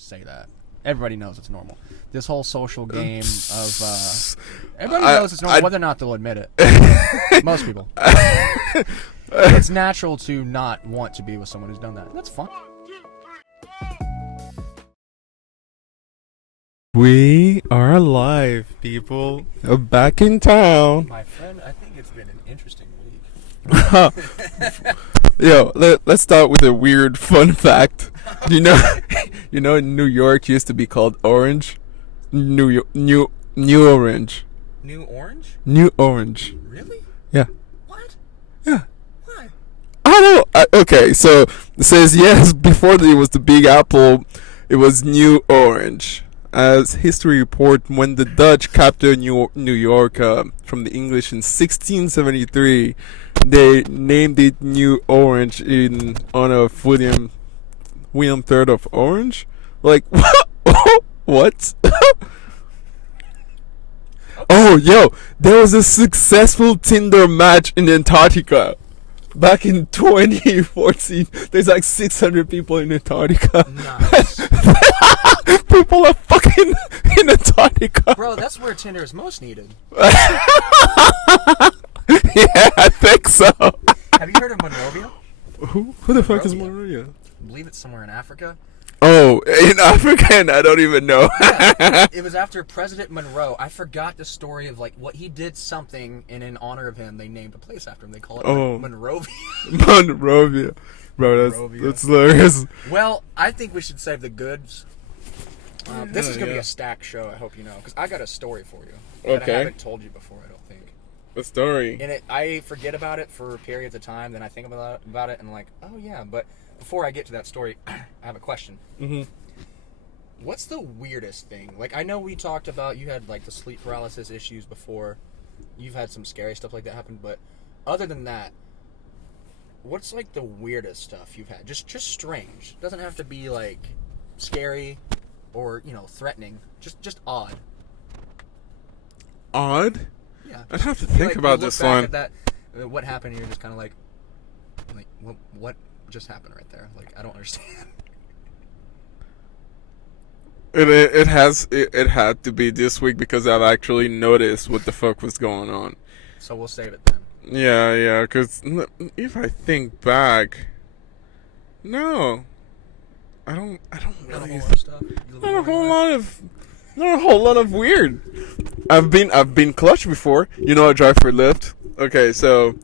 just say that. Everybody knows it's normal. This whole social game of everybody knows it's normal, whether or not they'll admit it. Most people. It's natural to not want to be with someone who's done that. That's fun. We are live, people. Back in town. My friend, I think it's been an interesting week. Yo, let's start with a weird fun fact. You know, New York used to be called Orange. New Orange. New Orange? New Orange. Really? Yeah. What? Yeah. Why? I don't know. Okay, so it says yes. Before it was the Big Apple, it was New Orange. As history report, when the Dutch captured New York from the English in 1673, they named it New Orange in honor of William III of Orange. Like, what? Oh, yo, there was a successful Tinder match in Antarctica. Back in 2014, there's like 600 people in Antarctica. Nice. People are fucking in Antarctica. Bro, that's where Tinder is most needed. Yeah, I think so. Have you heard of Monrovia? Who the fuck is Monrovia? I believe it's somewhere in Africa. Oh, in Africa, and I don't even know. Yeah, it was after President Monroe. I forgot the story of like what he did something, and in honor of him, they named a place after him. They call it Monrovia. Monrovia. Bro, that's hilarious. Well, I think we should save the goods. This is going to be a stacked show, I hope you know, because I got a story for you that I haven't told you before, I don't think. A story? And I forget about it for periods of time, then I think about it, and I'm like, oh yeah, but before I get to that story, I have a question. Mm-hmm. What's the weirdest thing? Like, I know we talked about, you had like the sleep paralysis issues before, you've had some scary stuff like that happen, but other than that, what's like the weirdest stuff you've had? Just strange. Doesn't have to be like scary or, you know, threatening. Just odd. Odd? Yeah. I'd have to think about this one. At that, what happened, and you're just kind of like what just happened right there? Like, I don't understand. It had to be this week because I've actually noticed what the fuck was going on. So we'll save it then. Yeah, because if I think back, no, I don't Not a really. whole lot of stuff. Not a whole lot of weird. I've been clutch before. You know, I drive for Lyft. Okay, so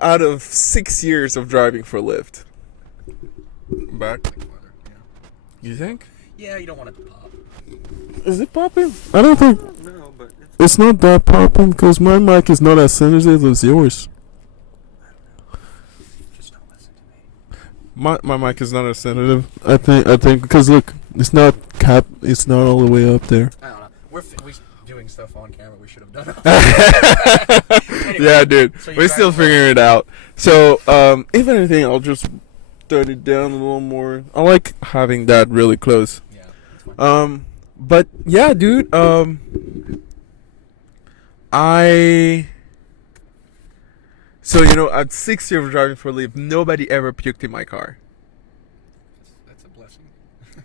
out of 6 years of driving for Lyft, back. You think? Yeah, you don't want it to pop. Is it popping? I don't think. No, but It's not that popping because my mic is not as sensitive as yours. just don't listen to me. My mic is not as sensitive. I think because look, it's not all the way up there. I don't know. We're doing stuff on camera we should have done. Anyway, Yeah, dude. so you We're still drive figuring it out. So, if anything, I'll just turn it down a little more. I like having that really close. Yeah, that's fine. But yeah, dude. So you know, at 6 years of driving for Lyft, nobody ever puked in my car. That's a blessing.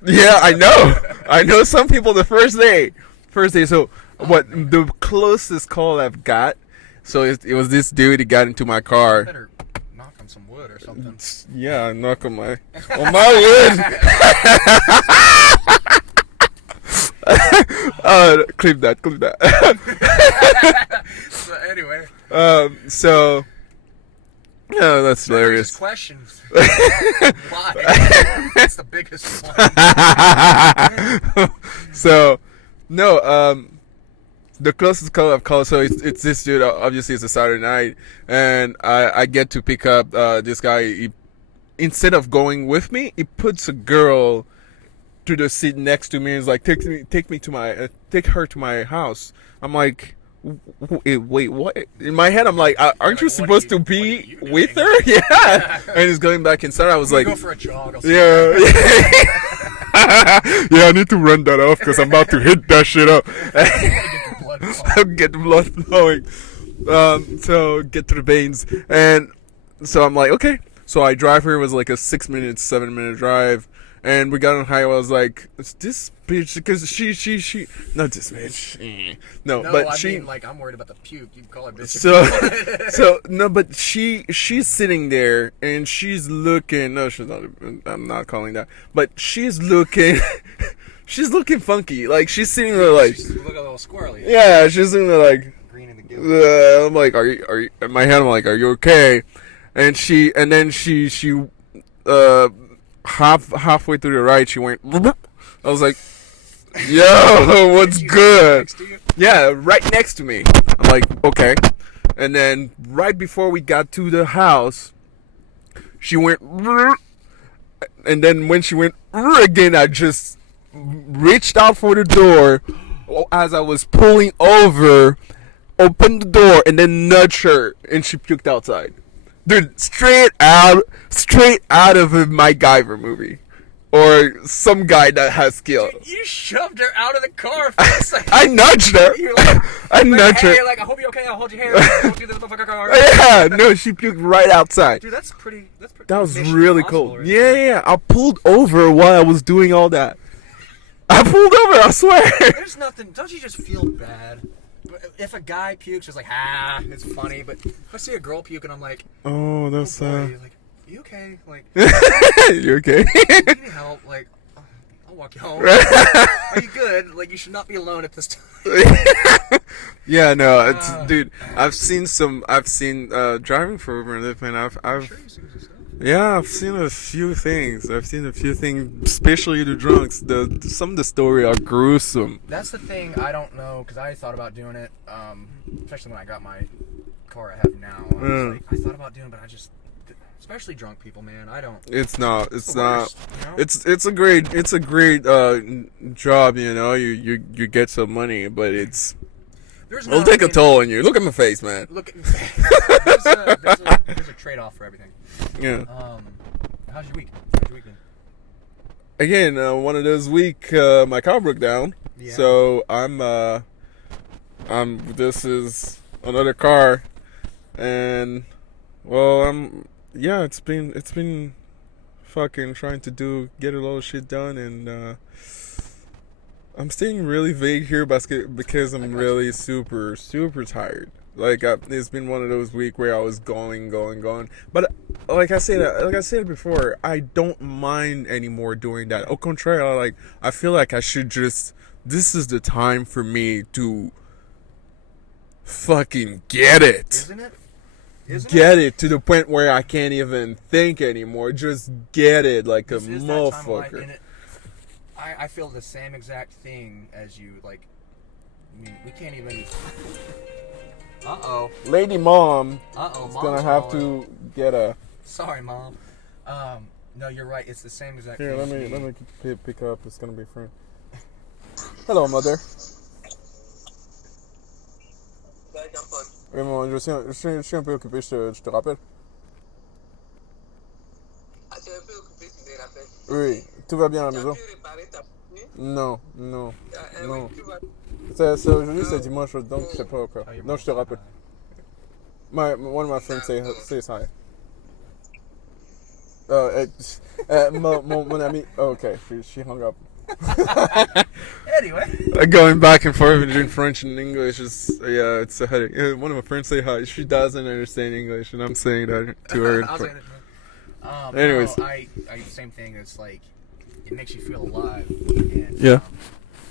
Yeah, I know. I know some people the first day. So what the closest call I've got? So it was this dude. He got into my car. Better knock on some wood or something. Yeah, knock on my wood. Clip that. So anyway. So. Yeah, that's hilarious. Just questions. Why? That's the biggest one. So, no, the closest call I've called, so it's this dude. Obviously, it's a Saturday night, and I get to pick up this guy. Instead of going with me, he puts a girl to the seat next to me and is like, take her to my house. I'm like, wait, what? In my head, I'm like, aren't you supposed to be with her? Yeah. And he's going back inside. I was like, go for a jog. yeah. Yeah, I need to run that off because I'm about to hit that shit up. Get the blood flowing. So get to the veins. And so I'm like, okay. So I drive her. It was like a 7 minute drive. and we got on high. I was like, "It's this bitch," because she, not this bitch. No, No, but I she. mean, like, I'm worried about the puke. You can call her bitch. So, so no, but she's sitting there and she's looking. No, she's not. I'm not calling that. But she's looking. She's looking funky. Like she's sitting there, like She's looking a little squirrely. yeah. She's sitting there, like. Green in the gill. I'm like, are you? In my head, I'm like, are you okay? And then she, halfway through the ride, she went. I was like, yo, what's good? Next to you? Yeah, right next to me. I'm like, okay. And then right before we got to the house, she went. And then when she went again, I just reached out for the door as I was pulling over, opened the door, and then nudged her, and she puked outside. Dude, straight out of a MacGyver movie, or some guy that has skill. You shoved her out of the car for a second. I nudged her. You're like, I nudged hey, her. like, I hope you're okay. I'll hold your hand. Don't do this motherfucker car. Yeah, no, she puked right outside. Dude, that's pretty. That was Mission really Impossible cool. right Yeah, there. yeah. I pulled over while I was doing all that. I pulled over, I swear. There's nothing. Don't you just feel bad? If a guy pukes, it's like, it's funny. But if I see a girl puke and I'm like, Oh, that's oh boy, like, you okay? Like, you okay? you need help? Like, I'll walk you home. Are you good? Like, you should not be alone at this time. Yeah, no, it's dude. I've seen driving for Uber and Lyft, man. I've Sure, you see what you said. yeah, I've seen a few things. Especially the drunks. Some of the story are gruesome. That's the thing I don't know, because I thought about doing it, especially when I got my car I have now. I thought about doing it, but I just, especially drunk people, man, I don't. It's not. It's the not. worst, you know? It's a great job. You know, you get some money, but it'll not take a any- toll on you. Look at my face, man. Look, there's a trade-off for everything. Yeah. How's your week? How's your week been? Again, one of those week, my car broke down. Yeah. So this is another car, and well, it's been fucking trying to get a lot of shit done, and I'm staying really vague here because I'm really super, super tired. Like it's been one of those weeks where I was going, but like I said before, I don't mind anymore doing that. Au contraire, I feel like I should just. This is the time for me to fucking get it. Isn't it? Get it to the point where I can't even think anymore. Just get it like a This is that time of life, motherfucker. and I feel the same exact thing as you. Like, I mean, we can't even. Lady mom Mom's gonna have calling. to get a. Sorry, mom. No, you're right. It's the same exact Here, thing. let me pick up. It's gonna be free. Hello, mother. Oui, maman, je suis un peu occupé. Je te rappelle. Ah, tu es un peu occupé, tu me rappelles. Oui, tout va bien à la Tu as maison. pu réparer ta pneu? Non. Non. Non. Oui, tu vas... C'est aujourd'hui, c'est dimanche, donc je sais pas encore. Oh, your Non, je te mom's rappelle. One of my friends says hi. Mon ami. Oh, okay, she hung up. Anyway. Going back and forth between French and English it's a headache. One of my friends say hi. She doesn't understand English, and I'm saying that to her. I'll say that. Anyways. no, I same thing. It's like it makes you feel alive. And, Yeah.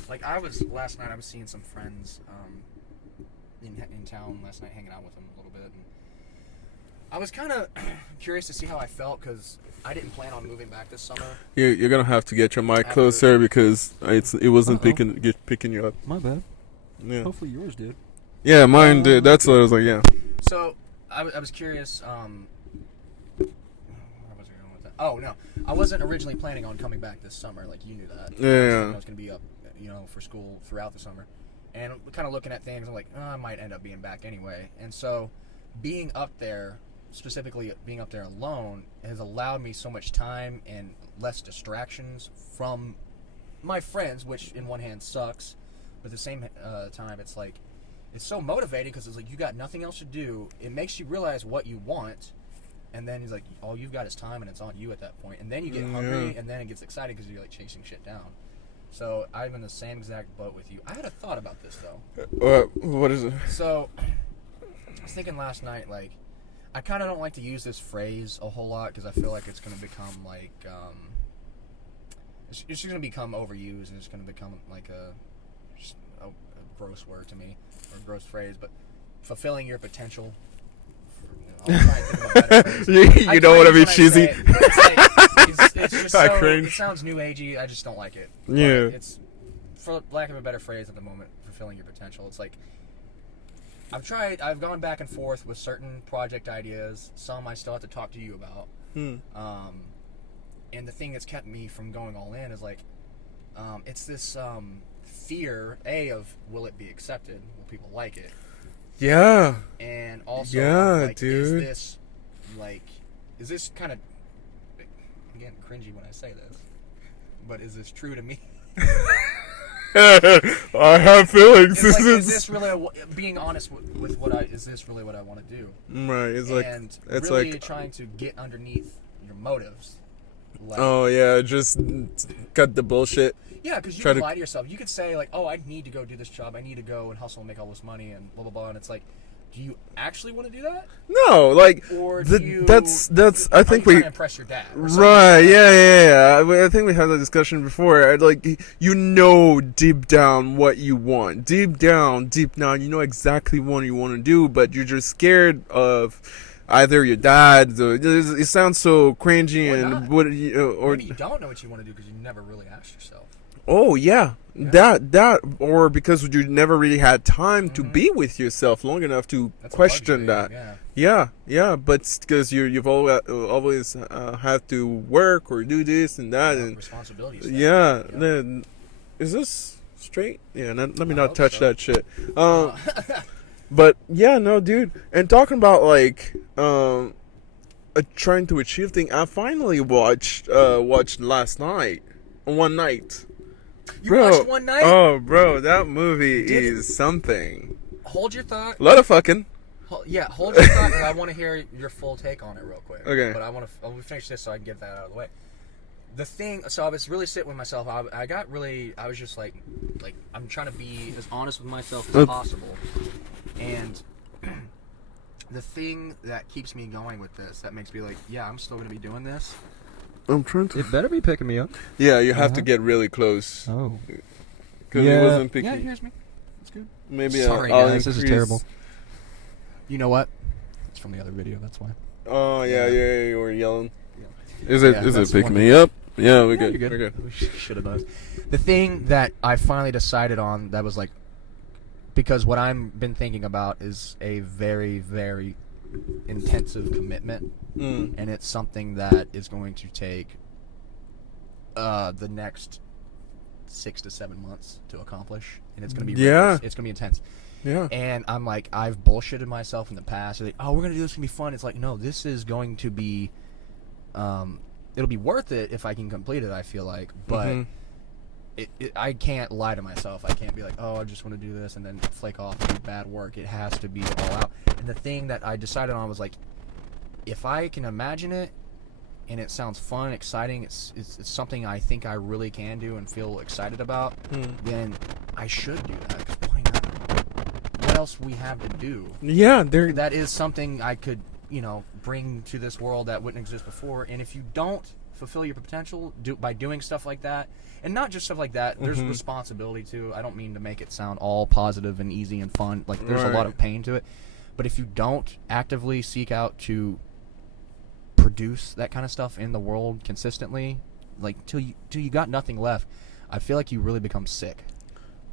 like last night, I was seeing some friends in town last night, hanging out with them a little bit. And I was kind of curious to see how I felt because I didn't plan on moving back this summer. You're gonna have to get your mic closer because it wasn't picking you up. My bad. Yeah. Hopefully yours did. Yeah, mine did. That's what I was like. Yeah. So I was curious. Where was I going with that? Oh no, I wasn't originally planning on coming back this summer. Like you knew that. Yeah. I was going to be up, for school throughout the summer, and kind of looking at things. I'm like, I might end up being back anyway. And so, being up there, specifically being up there alone, has allowed me so much time and less distractions from my friends, which in one hand sucks, but at the same time, it's like. It's so motivating because it's like you got nothing else to do. It makes you realize what you want, And then he's like, all you've got is time, and it's on you at that point. And then you get hungry, and then it gets exciting because you're like chasing shit down. So I'm in the same exact boat with you. I had a thought about this though. What is it? So I was thinking last night, like, I kind of don't like to use this phrase a whole lot because I feel like it's going to become like, it's just going to become overused and it's going to become like a gross word to me, or a gross phrase. But fulfilling your potential. I'll try and think of a better phrase. You don't want to be cheesy. It's just I so, cringe. it sounds new agey. I just don't like it. Yeah. But it's, for lack of a better phrase at the moment, fulfilling your potential. It's like, I've gone back and forth with certain project ideas. Some I still have to talk to you about. And the thing that's kept me from going all in is like, it's this fear, of will it be accepted? Will people like it? Yeah. And also, Yeah, like, dude. is this kind of, again, cringy when I say this, but is this true to me? I have feelings. It's like, is this really being honest with is this really what I want to do? Right. It's like, And it's really like, trying to get underneath your motives. Like, oh yeah, just cut the bullshit. yeah, because you try can to- lie to yourself. You could say like, oh, I need to go do this job. I need to go and hustle and make all this money and blah blah blah. And it's like, do you actually want to do that? No, like Or do you? that's. I Are think you we. trying to impress your dad. Or something Right, like that? yeah. I think we had that discussion before. Like, you know deep down what you want. Deep down, you know exactly what you want to do, but you're just scared of either your dad. It sounds so cringy, Or and not. or Maybe you don't know what you want to do because you never really asked yourself. oh yeah. That or because you never really had time to be with yourself long enough to That's a question luxury, that. yeah. Yeah, but because you've always had to work or do this and that, and Responsibilities. yeah. Then is this straight? Yeah, let me I not hope touch so. that shit. But yeah, no, dude. And talking about like trying to achieve thing, I finally watched last night, one night. You watched one night? Oh, bro, that movie Did it? is something. Hold your thought. A lot of fucking. Hold your thought, because I want to hear your full take on it real quick. Okay. But I'll finish this so I can get that out of the way. The thing, so I was really sitting with myself. I was just like, I'm trying to be as honest with myself as possible. And the thing that keeps me going with this, that makes me like, yeah, I'm still going to be doing this. I'm trying to. It better be picking me up. Yeah, you have to get really close. Oh. Because Yeah. it wasn't picking. Yeah, here's me. It's good. Maybe Sorry, I'll guys, this is increase- terrible. You know what? It's from the other video, that's why. Oh yeah, you were yelling. Yeah. Is it Yeah, is that's it picking one me up? Yeah, we're Yeah, good. you're We're good. We should have done. The thing that I finally decided on that was like, because what I've been thinking about is a very, very intensive commitment, and it's something that is going to take the next 6 to 7 months to accomplish, and it's going to be Yeah. rigorous. It's going to be intense. Yeah. And I'm like, I've bullshitted myself in the past. Like, oh, we're gonna do this. It's gonna be fun. It's like, no, this is going to be, it'll be worth it if I can complete it. I feel like, but I can't lie to myself. I can't be like, oh, I just want to do this and then flake off and do bad work. It has to be all out. And the thing that I decided on was like, if I can imagine it, and it sounds fun, exciting, it's something I think I really can do and feel excited about, then I should do that. 'Cause why not? What else we have to do? Yeah, there. That is something I could, bring to this world that wouldn't exist before. And if you don't fulfill your potential by doing stuff like that, and not just stuff like that, there's responsibility too. I don't mean to make it sound all positive and easy and fun. Like, there's a lot Right. of pain to it. But if you don't actively seek out to produce that kind of stuff in the world consistently, like till you got nothing left, I feel like you really become sick,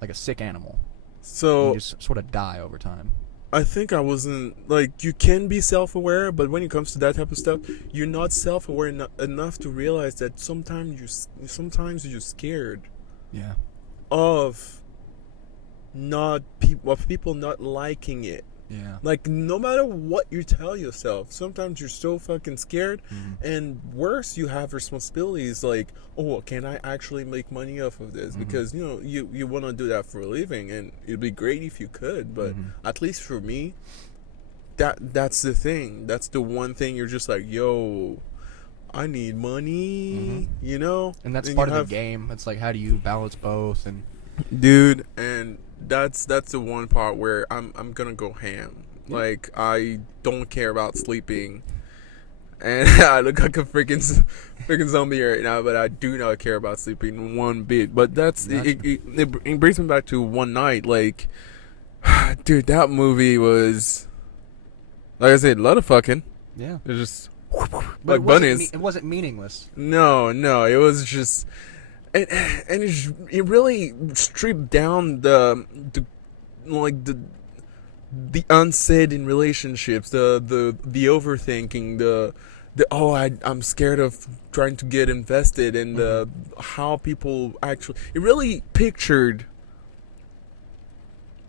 like a sick animal. So You just sort of die over time. I think I wasn't like, you can be self-aware, but when it comes to that type of stuff, you're not self-aware enough to realize that sometimes you're scared Yeah. of people not liking it. Yeah. Like, no matter what you tell yourself, sometimes you're so fucking scared. And worse, you have responsibilities like, oh, can I actually make money off of this? Because, you want to do that for a living, and it'd be great if you could. But at least for me, that's the thing. That's the one thing you're just like, yo, I need money, you know? And that's And part you of the game. It's like, how do you balance both? And dude, and that's the one part where I'm gonna go ham. Like, I don't care about sleeping, and I look like a freaking zombie right now, but I do not care about sleeping one bit. But it brings me back to one night. Like, dude, that movie was, like I said, a lot of fucking. yeah, It was just but like bunnies. It wasn't meaningless. No, it was just, and it really stripped down the like the unsaid in relationships, the overthinking, the I'm scared of trying to get invested, and how people actually, it really pictured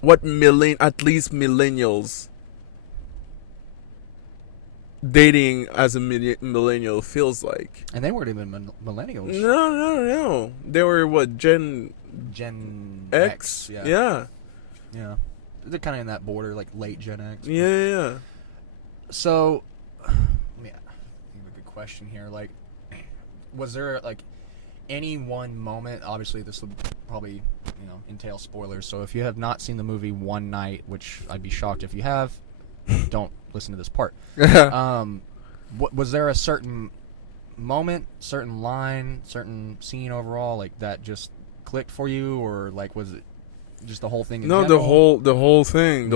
what at least millennials dating as a millennial feels like. And they weren't even millennials. No. They were what, Gen X. Yeah. Yeah. They're kind of in that border, like late Gen X. Yeah. So, I mean, I think a good question here. Like, was there like any one moment? Obviously, this would probably entail spoilers. So if you have not seen the movie One Night, which I'd be shocked if you have, don't listen to this part. Was there a certain moment, certain line, certain scene overall like that just clicked for you, or like was it just the whole thing? No, the whole thing,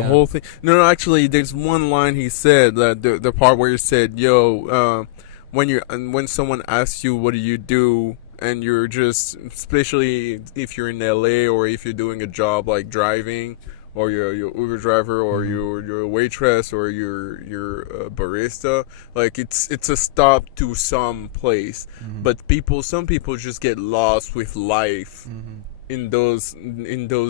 No, actually, there's one line he said, that the part where he said, "Yo, when someone asks you what do you do, and you're just, especially if you're in LA or if you're doing a job like driving, or you're Uber driver, or you're a waitress, or you're a barista, like it's a stop to some place, but some people just get lost with life." In those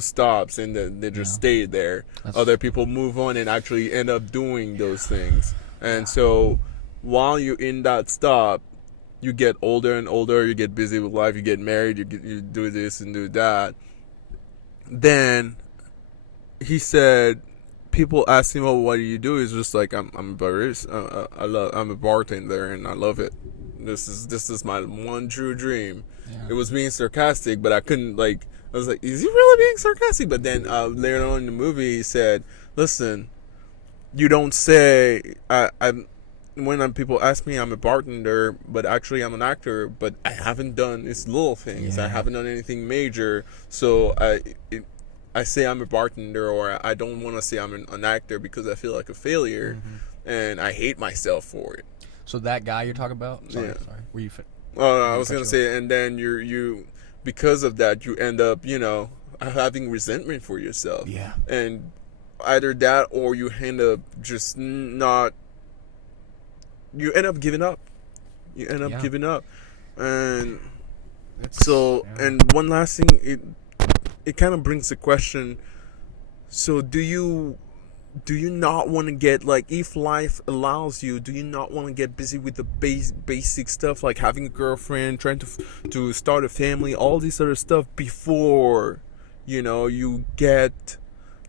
stops, and then they just stay there. Other people move on and actually end up doing those things. And so while you're in that stop, you get older and older, you get busy with life, you get married, you do this and do that. Then he said, people ask him, "Oh, what do you do?" He's just like, I'm a barista. I'm a bartender, and I love it. This is my one true dream. Yeah. It was being sarcastic, but I couldn't, like, I was like, is he really being sarcastic? But then later on in the movie, he said, "Listen, you don't say when people ask me, I'm a bartender, but actually I'm an actor, but I haven't done these little things. I haven't done anything major, so I say I'm a bartender, or I don't want to say I'm an actor because I feel like a failure, and I hate myself for it." So that guy you're talking about? Sorry. Were you? Oh, no, I was gonna say, and then you because of that, you end up having resentment for yourself. Yeah. And either that, or you end up just not. You end up giving up. And and one last thing, it kind of brings the question. So do you not want to get, like, if life allows you, do you not want to get busy with the basic stuff, like having a girlfriend, trying to start a family, all this other stuff, before you get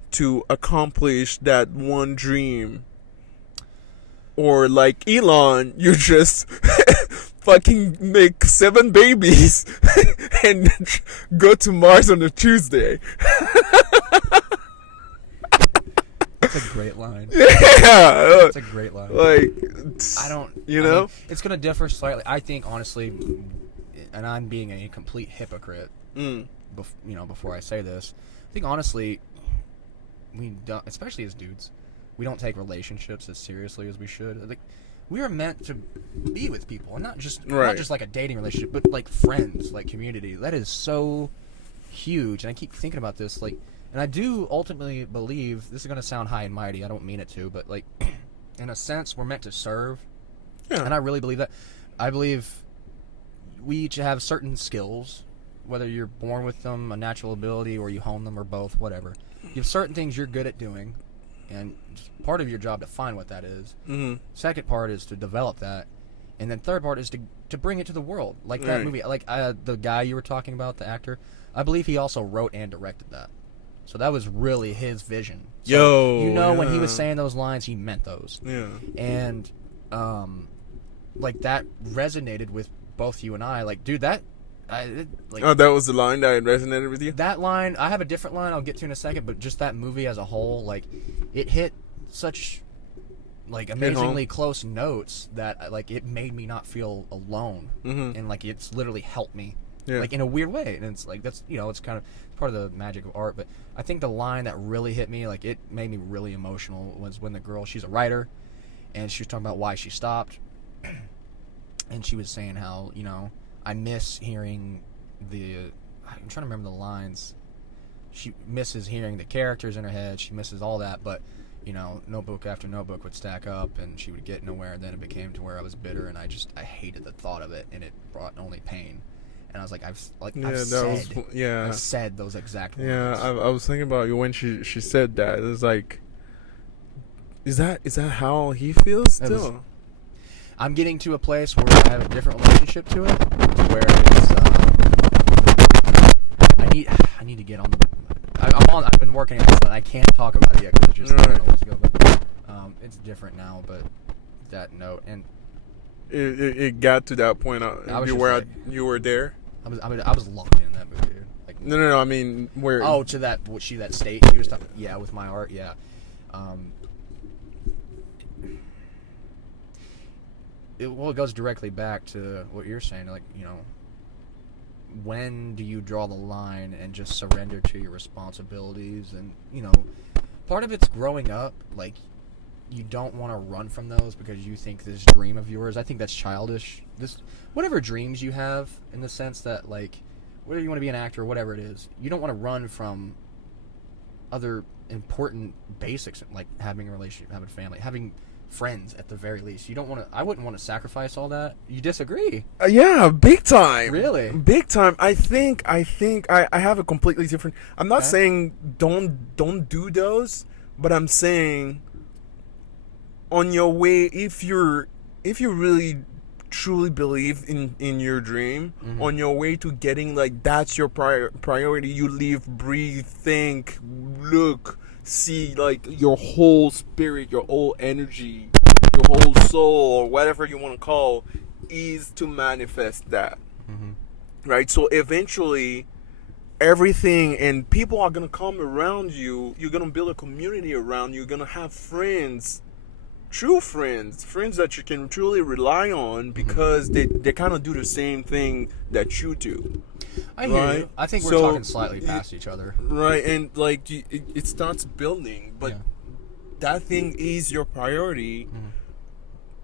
to accomplish that one dream? Or like Elon, you just fucking make 7 babies and go to Mars on a Tuesday. That's a great line. Yeah, that's a great line. Like, I don't, I mean, it's gonna differ slightly. I think, honestly, and I'm being a complete hypocrite. Before I say this, I think honestly, we don't, especially as dudes, we don't take relationships as seriously as we should. Like, we are meant to be with people, and not just like a dating relationship, but like friends, like community. That is so huge, and I keep thinking about this, like. And I do ultimately believe, this is going to sound high and mighty, I don't mean it to, but, like, in a sense, we're meant to serve. Yeah. And I really believe that. I believe we each have certain skills, whether you're born with them, a natural ability, or you hone them, or both, whatever. You have certain things you're good at doing, and it's part of your job to find what that is. Second part is to develop that. And then third part is to bring it to the world. Like that movie, like the guy you were talking about, the actor, I believe he also wrote and directed that. So that was really his vision. So Yo, you know, when he was yeah. saying those lines, he meant those. Yeah. And like that resonated with both you and I. Like, dude, that Oh, that was the line that resonated with you? that line, I have a different line I'll get to in a second, but just that movie as a whole, like, it hit such like amazingly close notes that like it made me not feel alone. Mhm. And like it's literally helped me. Yeah. Like in a weird way. And it's like that's it's kind of part of the magic of art, but I think the line that really hit me, like it made me really emotional, was when the girl, she's a writer, and she was talking about why she stopped. And she was saying how, I miss hearing I'm trying to remember the lines. She misses hearing the characters in her head. She misses all that, but, notebook after notebook would stack up, and she would get nowhere, and then it became to where I was bitter, and I hated the thought of it, and it brought only pain. And I was like, I've said those exact words. Yeah, I was thinking about you when she said that. It was like, is that how he feels still? I'm getting to a place where I have a different relationship to it, where it's I need to get on the. I've been working on this, and I can't talk about it yet because it's just Right. always go. But it's different now. But that note, and It got to that point. I was You just were like- you were there. I was locked in that movie, dude. Like, No. I mean, where? oh, to that state she was talking. Yeah, with my art. Yeah. It goes directly back to what you're saying. Like, when do you draw the line and just surrender to your responsibilities? And, part of it's growing up. Like, you don't want to run from those because you think this dream of yours, I think that's childish. Whatever dreams you have, in the sense that, like, whether you want to be an actor or whatever it is, you don't want to run from other important basics, like having a relationship, having a family, having friends at the very least. You don't want to. I wouldn't want to sacrifice all that. You disagree? Yeah, big time. Really? Big time. I think I have a completely different. I'm not Okay. saying don't do those, but I'm saying on your way, if you really truly believe in your dream, Mhm. on your way to getting, like, that's your priority, you live, breathe, think, look, see, like, your whole spirit, your whole energy, your whole soul, or whatever you want to call, is to manifest that. Mm-hmm. Right? So eventually everything and people are going to come around you. You're going to build a community around you. You're going to have friends, true friends that you can truly rely on, because they kind of do the same thing that you do. I hear Right. you. I think we're So, talking slightly past each other. Right? And, like, it starts building, but Yeah. that thing is your priority. Mhm.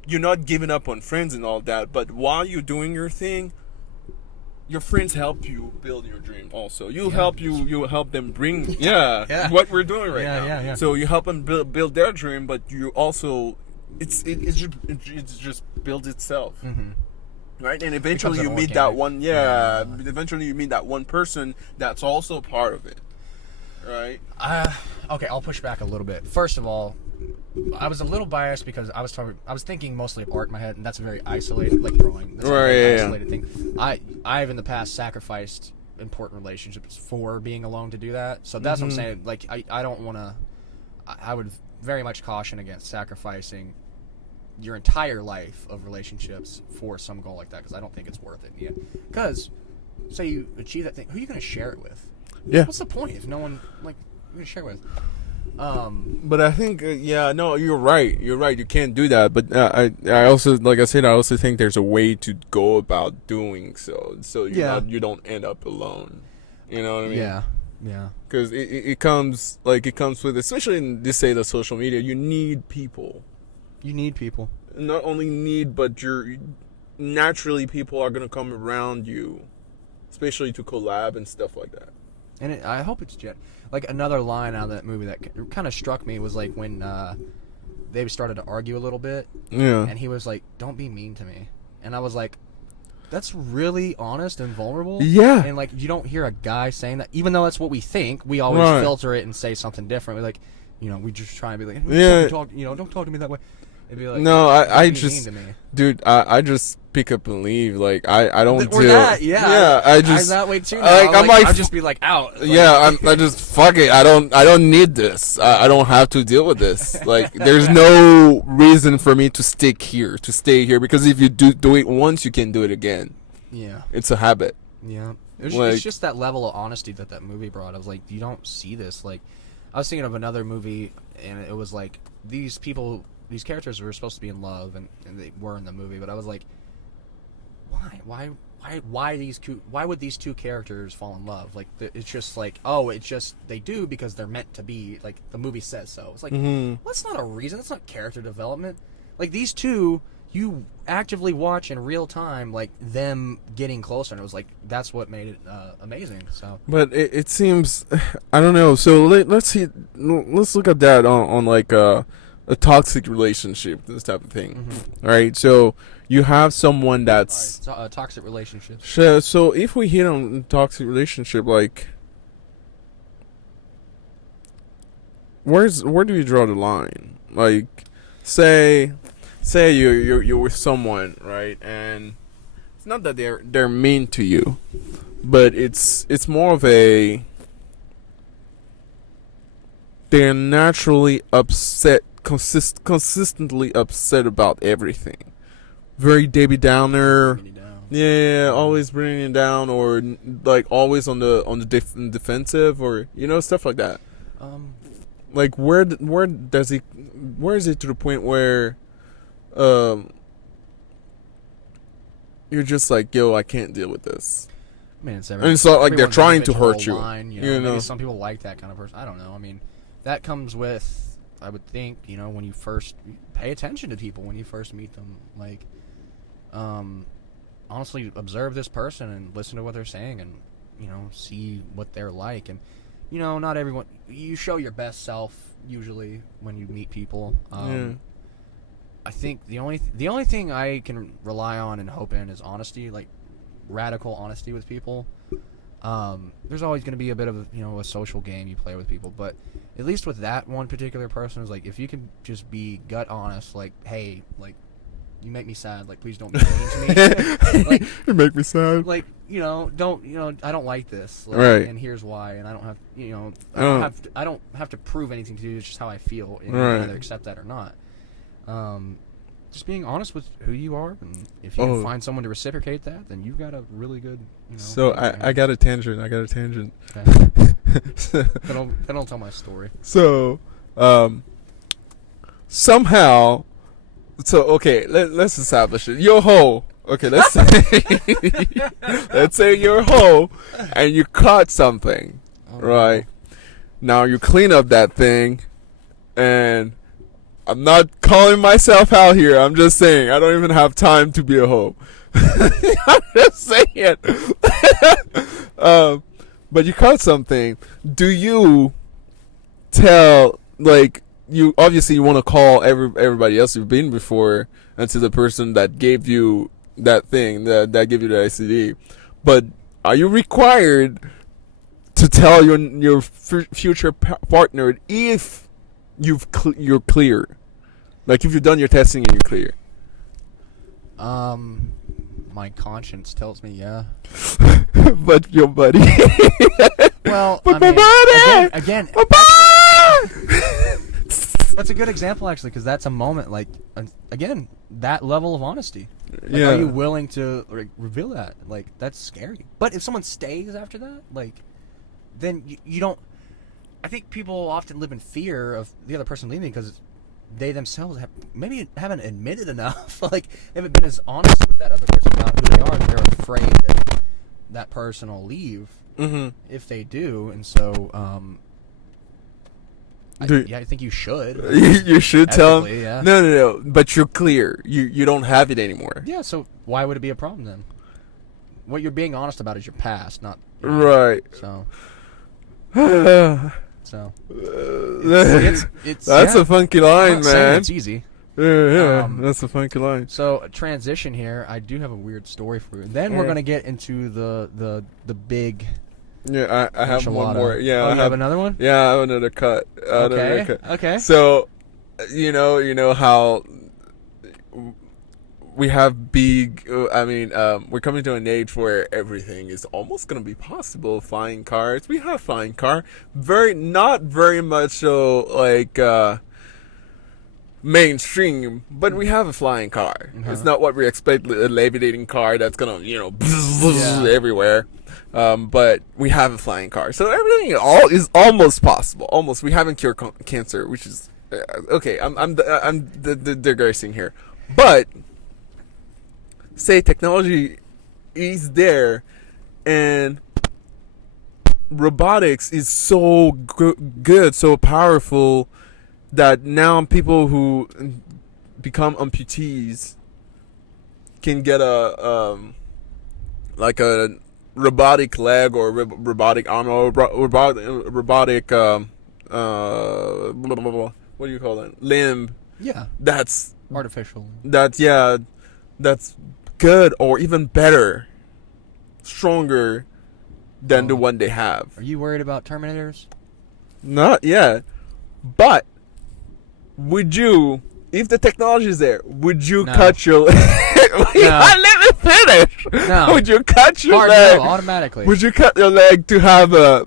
You're not giving up on friends and all that, but while you're doing your thing, your friends help you build your dream also. You help them bring Yeah. what we're doing right Yeah, now. yeah. So you help them build their dream, but you also it's just builds itself. Mm-hmm. Right? And eventually Becomes you an meet that organic. one Yeah. eventually you meet that one person that's also part of it. Right? Okay, I'll push back a little bit. First of all, I was a little biased because I was thinking mostly of art in my head, and that's a very isolated, like drawing. That's a Right, very yeah. isolated thing. I've in the past sacrificed important relationships for being alone to do that. So that's what I'm saying. Like, I don't want to. I would very much caution against sacrificing your entire life of relationships for some goal like that, because I don't think it's worth it in the end. Because say you achieve that thing, who are you going to share it with? Yeah. What's the point if no one, like, you're going to share it with? But I think, no, you're right. You're right. You can't do that. But I also, like I said, I also think there's a way to go about doing so. So you don't end up alone. You know what I mean? Yeah. Because it comes with, especially in this state of social media, you need people. You need people. Not only need, but naturally people are gonna come around you, especially to collab and stuff like that. And I hope it's like another line out of that movie that kind of struck me was like when they started to argue a little bit, Yeah. and he was like, "Don't be mean to me," and I was like, "That's really honest and vulnerable." Yeah. And like, you don't hear a guy saying that, even though that's what we think. We always Right. filter it and say something different. We like, we just try and be like, Yeah. don't talk to me that way. It'd be like, No, I "Don't be just, mean to me." dude, I just pick up and leave. Like I don't Or do that, yeah. Yeah, I just I'm that way too. like, Now. I'm like, I'll just be like out. Like, yeah, I just fuck it. I don't need this. I don't have to deal with this. Like, there's no reason for me to stay here, because if you do it once, you can do it again. yeah, It's a habit. yeah. Like- It's just that level of honesty that movie brought. I was like, you don't see this. Like, I was thinking of another movie, and it was like these characters were supposed to be in love, and they were in the movie. But I was like, why would these two characters fall in love? Like, it's just like, it's just they do because they're meant to be. Like, the movie says so. It's like, Mm-hmm. that's not a reason. That's not character development. Like, these two, you actively watch in real time, like, them getting closer, and it was like, that's what made it amazing. So But it seems, I don't know. So let's look at that on like a toxic relationship, this type of thing. Mm-hmm. All right. So you have someone that's toxic relationships. so if we hit on toxic relationship, like, where do you draw the line? Like, say you're with someone, right? And it's not that they're mean to you, but it's more of a, they're naturally upset, consistently upset about everything. Very Debbie Downer. Yeah, always bringing it down, or like always on the defensive, or stuff like that. Like, where is it to the point where you're just like, yo, I can't deal with this. I mean, it's And it's not like they're everyone's trying to individual hurt you. line, You know? Maybe some people like that kind of person. I don't know. I mean, that comes with, I would think, when you first pay attention to people when you first meet them. Like, honestly, observe this person and listen to what they're saying, and see what they're like. And not everyone. You show your best self usually when you meet people. Yeah. I think the only thing I can rely on and hope in is honesty, like radical honesty with people. There's always going to be a bit of a social game you play with people, but at least with that one particular person is like, if you can just be gut honest, like, hey, like, you make me sad, like, please don't be mean to me. Like, You make me sad. like, don't I don't like this, like, Right. and here's why, and I don't have Oh. I don't have to prove anything to you. It's just how I feel, and you Right. can either accept that or not. Just being honest with who you are, and if you Oh. can find someone to reciprocate that, then you've got a really good. So I got a tangent. Okay. Then I'll tell my story. So, somehow, okay, let's establish it. You're a hoe. Okay, let's say you're a hoe, and you caught something, right? Now you clean up that thing, and I'm not calling myself out here. I'm just saying I don't even have time to be a hoe. I'm just saying. But you caught something. Do you tell, like, you obviously want to call everybody else you've been before, and to the person that gave you that thing, that gave you the ICD, but are you required to tell your future partner if you're clear, like if you've done your testing and you're clear? My conscience tells me, yeah. But your buddy. Well, But I my mean, buddy! again, My buddy! that's a good example actually, because that's a moment like, again, that level of honesty. Like, Yeah. Are you willing to reveal that? Like, that's scary. But if someone stays after that, like, then you don't. I think people often live in fear of the other person leaving because they themselves haven't admitted enough. Like, they haven't been as honest with that other person about who they are. They're afraid that that person will leave if they do, and so I think you should. You should tell Ethically, him. yeah. No. But you're clear. You don't have it anymore. Yeah, so why would it be a problem then? What you're being honest about is your past, not Right. So That's it's a funky I'm line, not saying man. it's easy. Yeah, that's a funky line. So transition here. I do have a weird story for you. Then we're gonna get into the big. Yeah, I have one enchilada. more. Yeah, Oh, I you have another one? Yeah, I have another cut. Okay. So, you know how we have big. We're coming to an age where everything is almost gonna be possible. Flying cars. We have flying car. Not very much so like mainstream, but we have a flying car. It's not what we expect, a levitating car that's gonna everywhere. But we have a flying car, so everything is almost possible. Almost. We haven't cured cancer, which is okay. I'm digressing here, but say technology is there, and robotics is so good, so powerful, that now people who become amputees can get a robotic leg or robotic arm or robotic blah, blah, blah, what do you call it, limb. Yeah. That's Artificial. that's good, or even better, stronger than the one they have. Are you worried about Terminators? Not yet, but would you, if the technology is there, would you cut your leg? Let me finish. No. Would you cut your Hard leg? no, automatically. Would you cut your leg to have a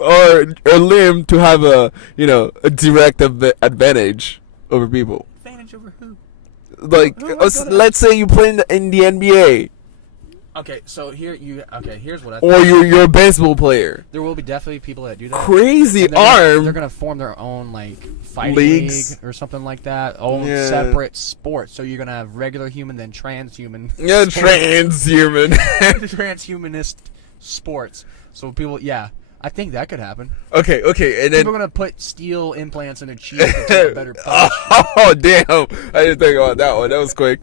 or a limb to have a direct advantage over people? Advantage over who? Like, let's say you play in the NBA, Okay, so here's what I think. or you're a baseball player. There will be definitely people that do that. Crazy And arm. They're gonna form their own like fighting Leagues. league or something like that. Own Yeah. separate sport. So you're gonna have regular human, then transhuman. Yeah, sports. transhuman. Transhumanist sports. So people, I think that could happen. Okay, and then People are gonna put steel implants in their cheeks to take a better punch. oh damn! I didn't think about that one. That was quick.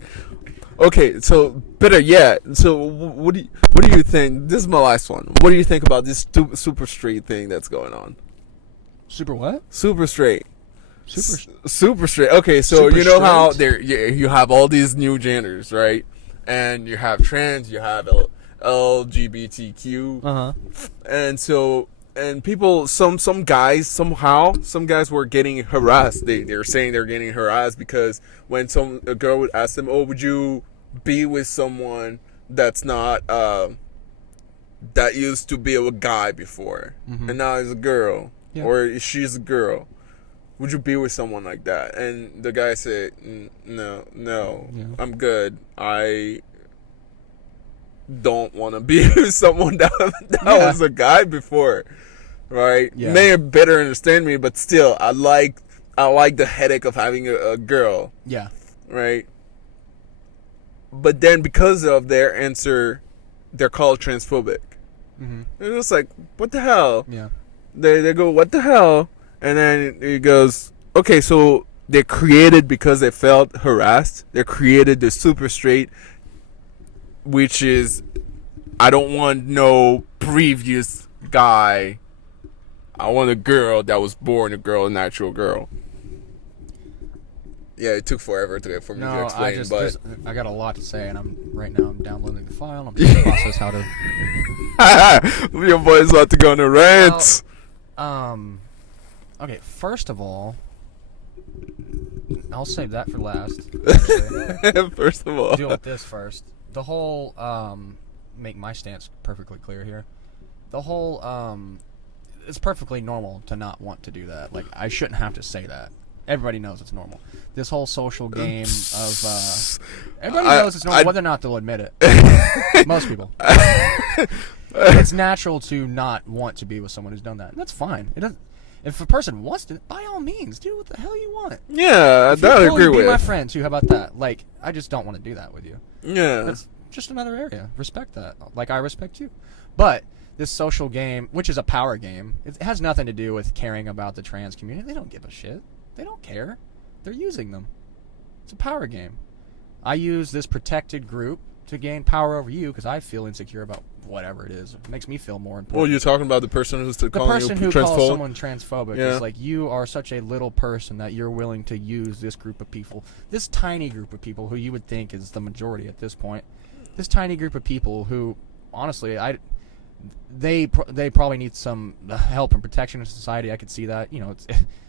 Okay, so better yet. So what do you think? This is my last one. What do you think about this super straight thing that's going on? Super what? Super straight. Super. Super straight. Okay, so Super you know how straight? you have all these new genders, right? And you have trans, you have LGBTQ, and people, some guys were getting harassed. They're saying they're getting harassed because when a girl would ask them, "Oh, would you be with someone that's not that used to be a guy before, and now is a girl, or she's a girl? Would you be with someone like that?" And the guy said, "No, I'm good. I don't want to be with someone that was a guy before." Right? Yeah. May better understand me, but still, I like the headache of having a girl. Yeah. Right? But then, because of their answer, they're called transphobic. Mhm. It's just like, what the hell? Yeah. They go, what the hell? And then he goes, okay, so they're created because they felt harassed. They're created the super straight, which is, I don't want no previous guy. I want a girl that was born a girl, a natural girl. Yeah, it took forever for me to explain, but I got a lot to say, and I'm downloading the file. I'm trying to process how to. your boy's about to go on a rant. Okay, first of all, I'll save that for last. First of all, Deal with this first. The whole make my stance perfectly clear here. The whole it's perfectly normal to not want to do that. Like, I shouldn't have to say that. Everybody knows it's normal. This whole social game of everybody knows it's normal, whether or not they'll admit it. Most people. It's natural to not want to be with someone who's done that. And that's fine. It doesn't. If a person wants to, by all means, do what the hell you want. Yeah, that I agree be with. my friend too. How about that? Like, I just don't want to do that with you. Yeah. That's just another area. Respect that. Like, I respect you. But this social game, which is a power game, it has nothing to do with caring about the trans community. They don't give a shit. They don't care. They're using them. It's a power game. I use this protected group to gain power over you because I feel insecure about whatever it is. It makes me feel more important. Well, you're talking about the person who's The calling person you who calls transphobic? someone transphobic is like, you are such a little person that you're willing to use this group of people, this tiny group of people who you would think is the majority at this point, this tiny group of people who, honestly, they probably need some help and protection in society. I could see that.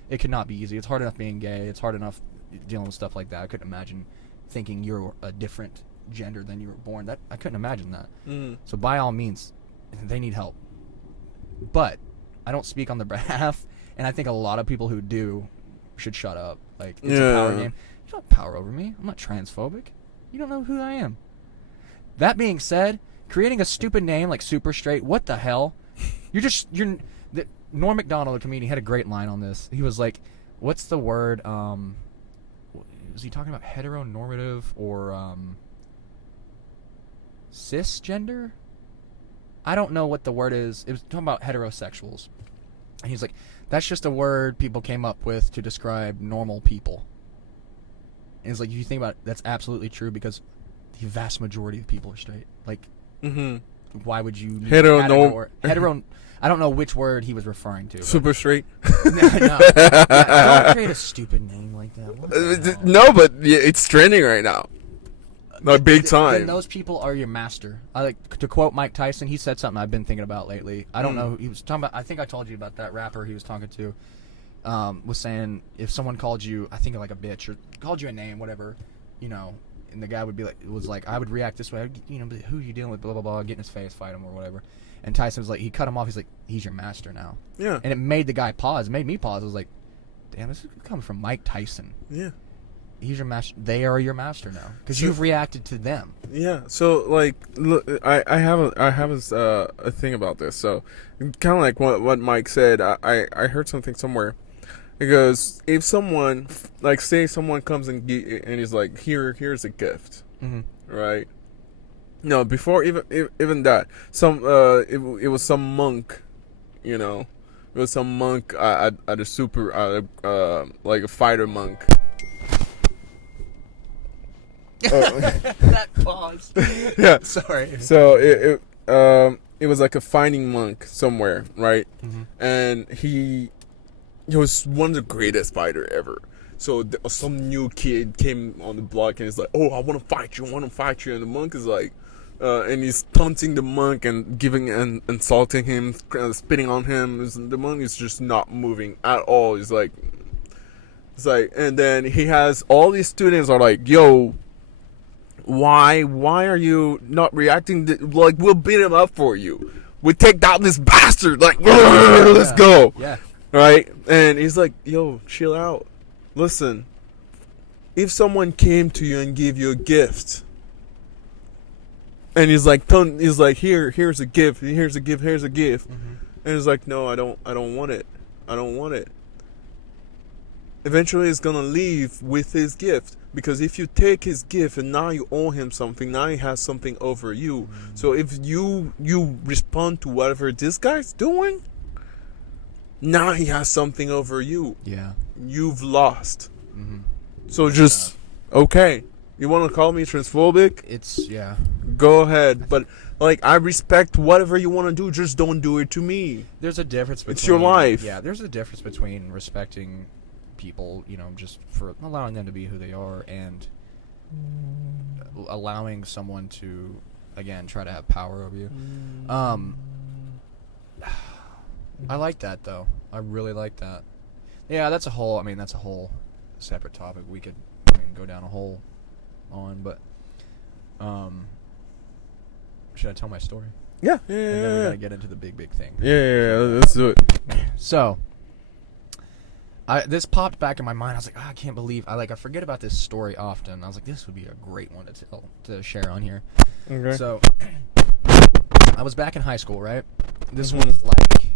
It could not be easy. It's hard enough being gay. It's hard enough dealing with stuff like that. I couldn't imagine thinking you're a different gender than you were born. That I couldn't imagine that. Mm. So by all means, they need help. But I don't speak on their behalf, and I think a lot of people who do should shut up. Like, it's a power game. You don't have power over me. I'm not transphobic. You don't know who I am. That being said, creating a stupid name like Super Straight, what the hell? Norm Macdonald, a comedian, had a great line on this. He was like, what's the word? Was he talking about heteronormative or cisgender? I don't know what the word is. It was talking about heterosexuals. And he's like, that's just a word people came up with to describe normal people. And it's like, if you think about it, that's absolutely true because the vast majority of people are straight. Like, why would you need hetero? I don't know which word he was referring to. Super Straight. No. Yeah, don't create a stupid name like that. What the hell? No, but yeah, it's trending right now. Like, big time. Then those people are your master. I like to quote Mike Tyson. He said something I've been thinking about lately. I don't know. He was talking about. I think I told you about that rapper he was talking to. Was saying if someone called you, I think like a bitch or called you a name, whatever, you know, and the guy would be like, it was like, I would react this way. You know, who are you dealing with? Blah blah blah. Get in his face, fight him or whatever. And Tyson was like, he cut him off. He's like, he's your master now. Yeah. And it made the guy pause. It made me pause. I was like, damn, this is coming from Mike Tyson. Yeah. He's your master. They are your master now because you've reacted to them. Yeah. So like, look, I have a thing about this. So kind of like what Mike said. I heard something somewhere. Because if someone, like, say someone comes and he's like, here's a gift, right? No, before even that, it was some monk, you know, it was some monk at a super like a fighter monk. That pause. Yeah. Sorry. So it was like a fighting monk somewhere, right? And he was one of the greatest fighter ever. So some new kid came on the block and he's like, "Oh, I want to fight you. And the monk is like, and he's taunting the monk and giving and insulting him, spitting on him. The monk is just not moving at all. It's like, and then he has all these students are like, "Yo, why are you not reacting? Like, we'll beat him up for you. We take down this bastard. Like, let's go." Yeah. Right? And he's like, "Yo, chill out. Listen, if someone came to you and gave you a gift, and he's like, here's a gift, and he's like, no, I don't want it. Eventually, he's gonna leave with his gift because if you take his gift and now you owe him something, now he has something over you. So if you respond to whatever this guy's doing, now he has something over you. Yeah. You've lost. So just okay. You want to call me transphobic? It's Go ahead, but like I respect whatever you want to do. Just don't do it to me. There's a difference between... It's your life. Yeah, there's a difference between respecting people, you know, just for allowing them to be who they are and allowing someone to, again, try to have power over you. I like that, though. I really like that. Yeah, that's a whole separate topic we could go down a hole on, but should I tell my story? Yeah. And then we gotta get into the big thing. Yeah. Let's do it. So, this popped back in my mind. I was like, I can't believe I forget about this story often. I was like, this would be a great one to share on here. Okay. So, I was back in high school, right? This was like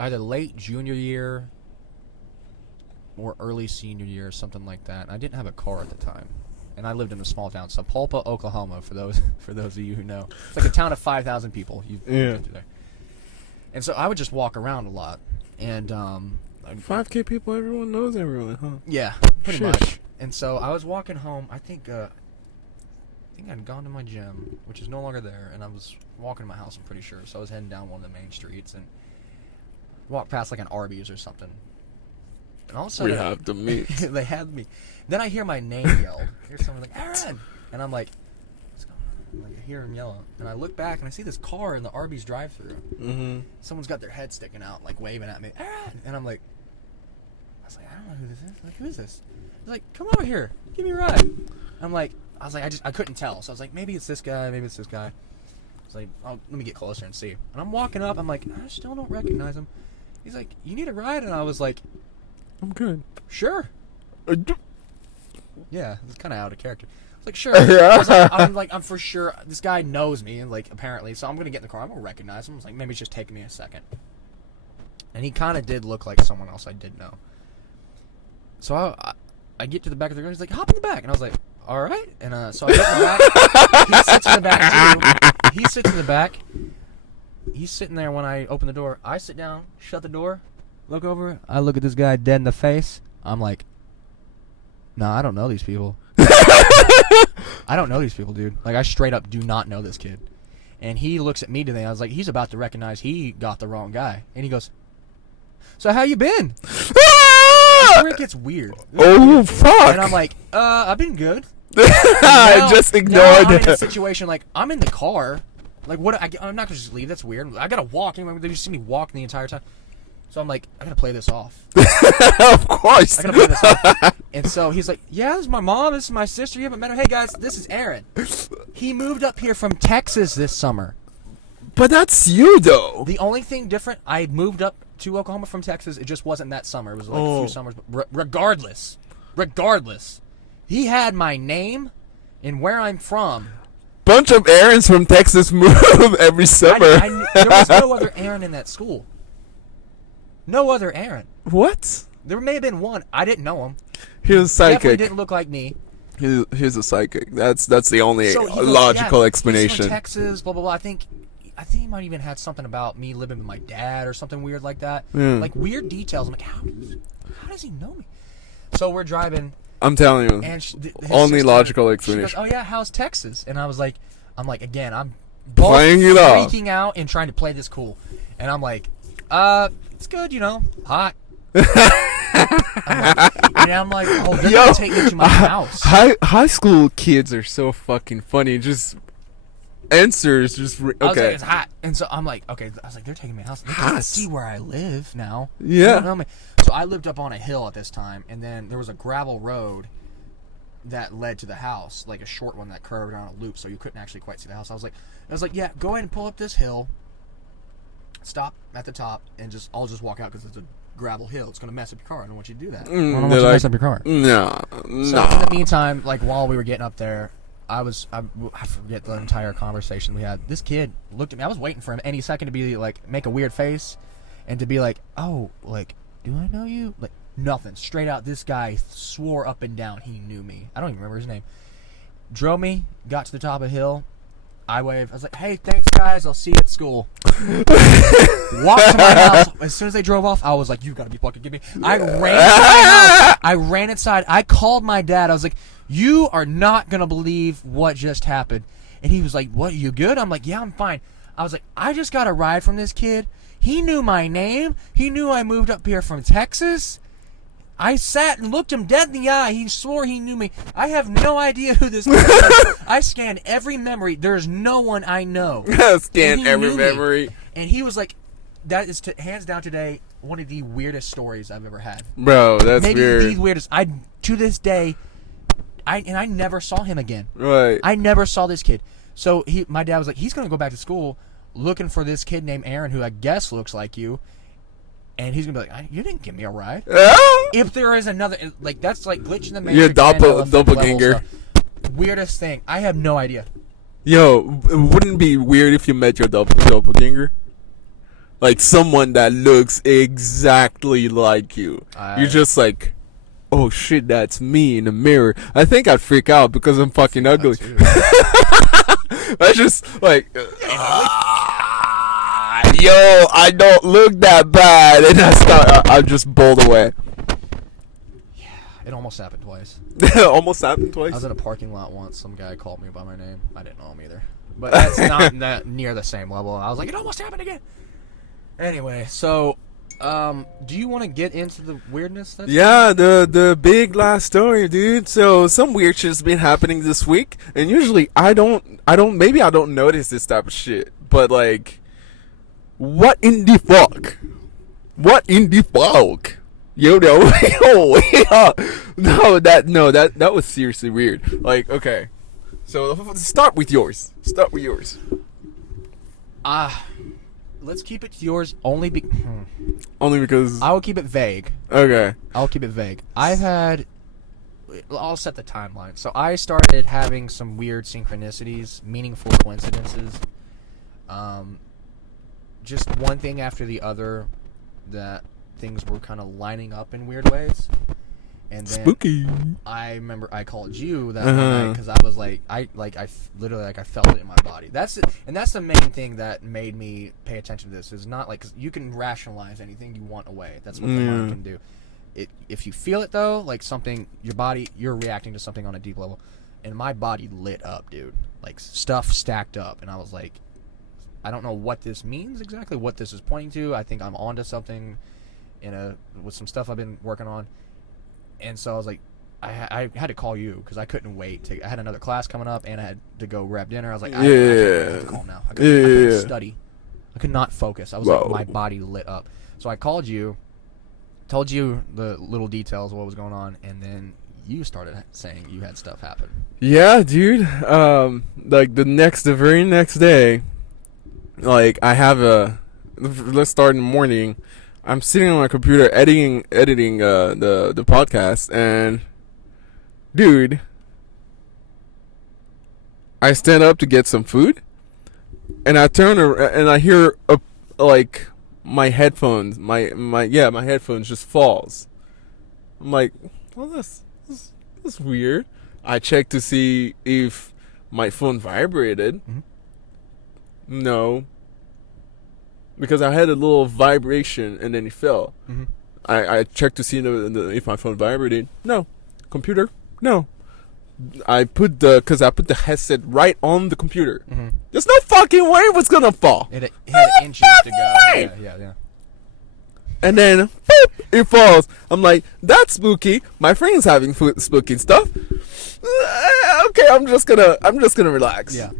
either late junior year or early senior year, something like that. And I didn't have a car at the time, and I lived in a small town, Sapulpa, Oklahoma. For those of you who know, it's like a town of 5,000 people. You get to there. And so I would just walk around a lot, and 5K people, everyone knows everyone, huh? Yeah, pretty much. And so I was walking home. I think I'd gone to my gym, which is no longer there, and I was walking to my house, I'm pretty sure. So I was heading down one of the main streets and walked past like an Arby's or something. And all of a sudden, We have to meet. they had me. Then I hear my name yelled. Here's someone like, Aaron! And I'm like, what's going on? Like, I hear him yell. And I look back and I see this car in the Arby's drive-thru. Someone's got their head sticking out, like waving at me, Aaron! And I'm like, was like, I don't know who this is. Like, who is this? He's like, come over here, give me a ride. I'm like, I couldn't tell. So I was like, maybe it's this guy, maybe it's this guy. I was like, oh, let me get closer and see. And I'm walking up. I'm like, I still don't recognize him. He's like, you need a ride? And I was like, I'm good. sure. Yeah, it's kind of out of character. I was like, sure. Yeah. I'm like, I'm for sure. This guy knows me, and like, apparently. So I'm gonna get in the car. I'm gonna recognize him. I was like, maybe it's just taking me a second. And he kind of did look like someone else I did know. So I get to the back of the car. He's like, hop in the back, and I was like, all right. And so I get in the back. He sits in the back too. He sits in the back. He's sitting there when I open the door. I sit down, shut the door, look over. I look at this guy dead in the face. I'm like, no, I don't know these people. I don't know these people, dude. Like, I straight up do not know this kid. And he looks at me today. I was like, he's about to recognize he got the wrong guy. And he goes, so how you been? This is where it gets weird. Oh, fuck. And I'm like, I've been good. I just now ignored I'm in a it. situation like, I'm in the car. Like, what? I'm not going to just leave. That's weird. I got to walk. Anyway, they just see me walking the entire time. So I'm like, I got to play this off. Of course. I got to play this off. And so he's like, yeah, this is my mom. This is my sister. You haven't met her. Hey, guys, this is Aaron. He moved up here from Texas this summer. But that's you, though. The only thing different, I moved up to Oklahoma from Texas. It just wasn't that summer. It was like a few summers. But regardless, he had my name and where I'm from. Bunch of Aarons from Texas move every summer. There was no other Aaron in that school. No other Aaron. What? There may have been one. I didn't know him. He was Definitely psychic. didn't look like me. He's a psychic. That's the only So he goes, logical yeah, explanation. He's from Texas, blah blah blah. I think he might even had something about me living with my dad or something weird like that. Like weird details. I'm like, how does he know me? So we're driving, I'm telling you, and his only sister, logical she explanation. goes, oh yeah, how's Texas? And I was like, again, I'm Playing it off. freaking out and trying to play this cool, and I'm like, it's good, hot. I'm like, oh, they're gonna take me to my house. High school kids are so fucking funny. Just answers, just I was like, okay. it's hot. And so I'm like, okay. I was like, they're taking me to my house. They're Hot. gonna see where I live now. Yeah. They don't know me. So I lived up on a hill at this time, and then there was a gravel road that led to the house, like a short one that curved around a loop, so you couldn't actually quite see the house. I was like, yeah, go ahead and pull up this hill. Stop at the top, and I'll just walk out because it's a gravel hill. It's gonna mess up your car. I don't want you to do that. I don't want you to mess up your car. No, So no. in the meantime, like while we were getting up there, I forget the entire conversation we had. This kid looked at me. I was waiting for him any second to be like, make a weird face, and to be like, oh, like, do I know you? Like, nothing. Straight out, this guy swore up and down he knew me. I don't even remember his name. Drove me, got to the top of the hill. I waved. I was like, hey, thanks, guys. I'll see you at school. Walked to my house. As soon as they drove off, I was like, you got to be fucking kidding me. I ran inside my house. I ran inside. I called my dad. I was like, you are not going to believe what just happened. And he was like, what, you good? I'm like, yeah, I'm fine. I was like, I just got a ride from this kid. He knew my name. He knew I moved up here from Texas. I sat and looked him dead in the eye. He swore he knew me. I have no idea who this kid is. I scanned every memory. There's no one I know. Scan And he every knew me. memory. And he was like, that is hands down today one of the weirdest stories I've ever had. Bro, that's Maybe weird. the weirdest. To this day, I never saw him again. Right. I never saw this kid. So my dad was like, he's gonna go back to school looking for this kid named Aaron, who I guess looks like you, and he's gonna be like, you didn't give me a ride. If there is another, like, that's like glitch in the matrix. Your Mandela effect doppelganger. level stuff. Weirdest thing. I have no idea. Yo, it wouldn't be weird if you met your doppelganger? Like someone that looks exactly like you. You're just like, oh shit, that's me in the mirror. I think I'd freak out because I'm fucking ugly. I just like, yo, I don't look that bad, and I just bowled away. It almost happened twice. Almost happened twice. I was in a parking lot once. Some guy called me by my name. I didn't know him either. But that's not that near the same level. I was like, it almost happened again. Anyway, so, do you want to get into the weirdness? Yeah, the big last story, dude. So some weird shit's been happening this week, and usually I don't maybe I don't notice this type of shit, but like, what in the fuck? Yo, no, no, that was seriously weird. Like, okay, so start with yours. Let's keep it to yours only Only because. I will keep it vague. Okay. I'll keep it vague. I'll set the timeline. So I started having some weird synchronicities, meaningful coincidences. Just one thing after the other, that things were kind of lining up in weird ways. And then Spooky. I remember I called you that night because I was like, literally I felt it in my body. That's the main thing that made me pay attention to this. Is not like, 'cause you can rationalize anything you want away. That's what the mind can do. If you feel it though, like something, you're reacting to something on a deep level, and my body lit up, dude. Like stuff stacked up, and I was like, I don't know what this means exactly, what this is pointing to. I think I'm onto something with some stuff I've been working on. And so I was like, I had to call you because I couldn't wait. I had another class coming up, and I had to go grab dinner. I was like, I have to call now. I couldn't study. I could not focus. I was like, my body lit up. So I called you, told you the little details of what was going on, and then you started saying you had stuff happen. Yeah, dude. Like the very next day, like I have let's start in the morning. I'm sitting on my computer editing the podcast, and dude, I stand up to get some food, and I turn and I hear like my headphones, my headphones just falls. I'm like, well, that's weird. I checked to see if my phone vibrated. Mm-hmm. No. Because I had a little vibration and then it fell. Mm-hmm. I checked to see if my phone vibrated. No. Computer? No. I put the headset right on the computer. Mm-hmm. There's no fucking way it was gonna fall. It had inches to go. Yeah. And then, boop, it falls. I'm like, that's spooky. My friend's having spooky stuff. Okay, I'm just gonna relax. Yeah.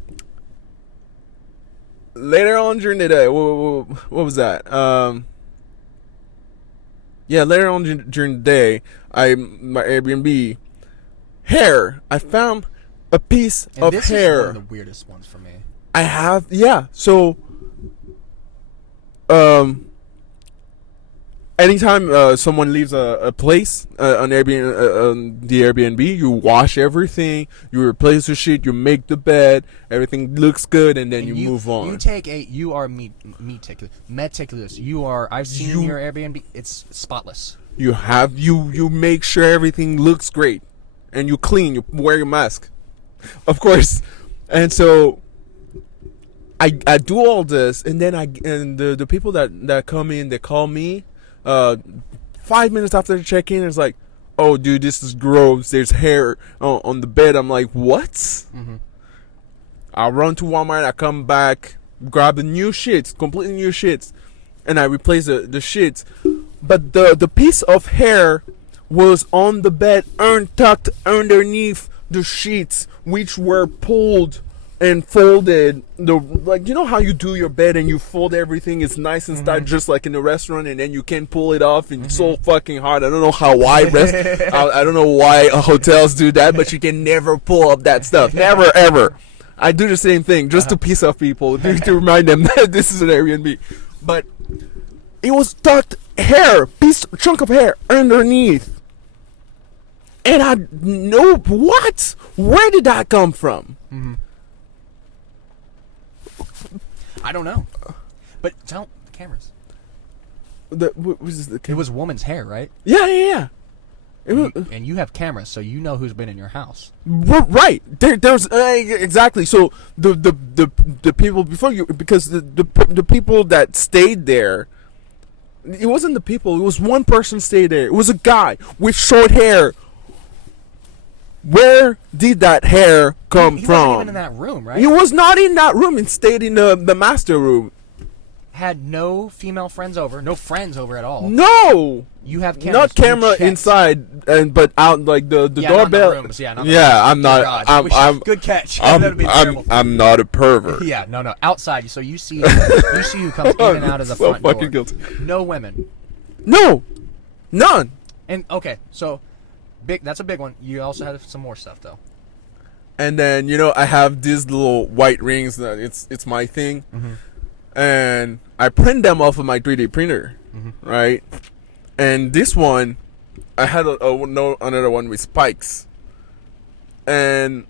Later on during the day, what was that? Yeah, later on during the day, my Airbnb hair. I found a piece of this hair. is one of the weirdest ones for me. I have, yeah. So, anytime someone leaves a place on Airbnb, the Airbnb, you wash everything, you replace the shit, you make the bed, everything looks good, and then you move on. You are meticulous. I've seen your Airbnb. It's spotless. You make sure everything looks great, and you clean. You wear your mask, of course, and so. I do all this, and then the people that come in, they call me. 5 minutes after the check-in, it's like, oh, dude, this is gross. There's hair on the bed. I'm like, what? Mm-hmm. I run to Walmart. I come back, grab the new shits, completely new shits, and I replace the shits. But the piece of hair was on the bed, tucked underneath the sheets, which were pulled and folded. You know how you do your bed and you fold everything, it's nice and tight, just like in a restaurant, and then you can pull it off, and it's so fucking hard. I don't know I don't know why hotels do that, but you can never pull up that stuff. Never ever. I do the same thing just to piss off people, to remind them that this is an Airbnb. But it was tucked chunk of hair underneath, and I know what? Where did that come from? Mm-hmm. I don't know. But tell the cameras. What was the camera? It was woman's hair, right? Yeah. It was, and you have cameras, so you know who's been in your house. right. There's exactly. So the people before you, because the people that stayed there, it wasn't the people. It was one person stayed there. It was a guy with short hair. Where did that hair come he from? Wasn't even in that room, right? He was not in that room. He stayed in the master room. Had no female friends over, no friends over at all. No. You have cameras. Not camera inside, but out, like the doorbell. Not the rooms. Yeah, I'm not. I'm good catch. That'd be terrible. I'm not a pervert. Yeah, no. Outside, so you see who comes in and out of the front fucking door. Guilty. No women. No. None. And okay, so big. That's a big one. You also have some more stuff though. And then I have these little white rings that it's my thing, and I print them off of my 3D printer, right? And this one, I had another one with spikes, and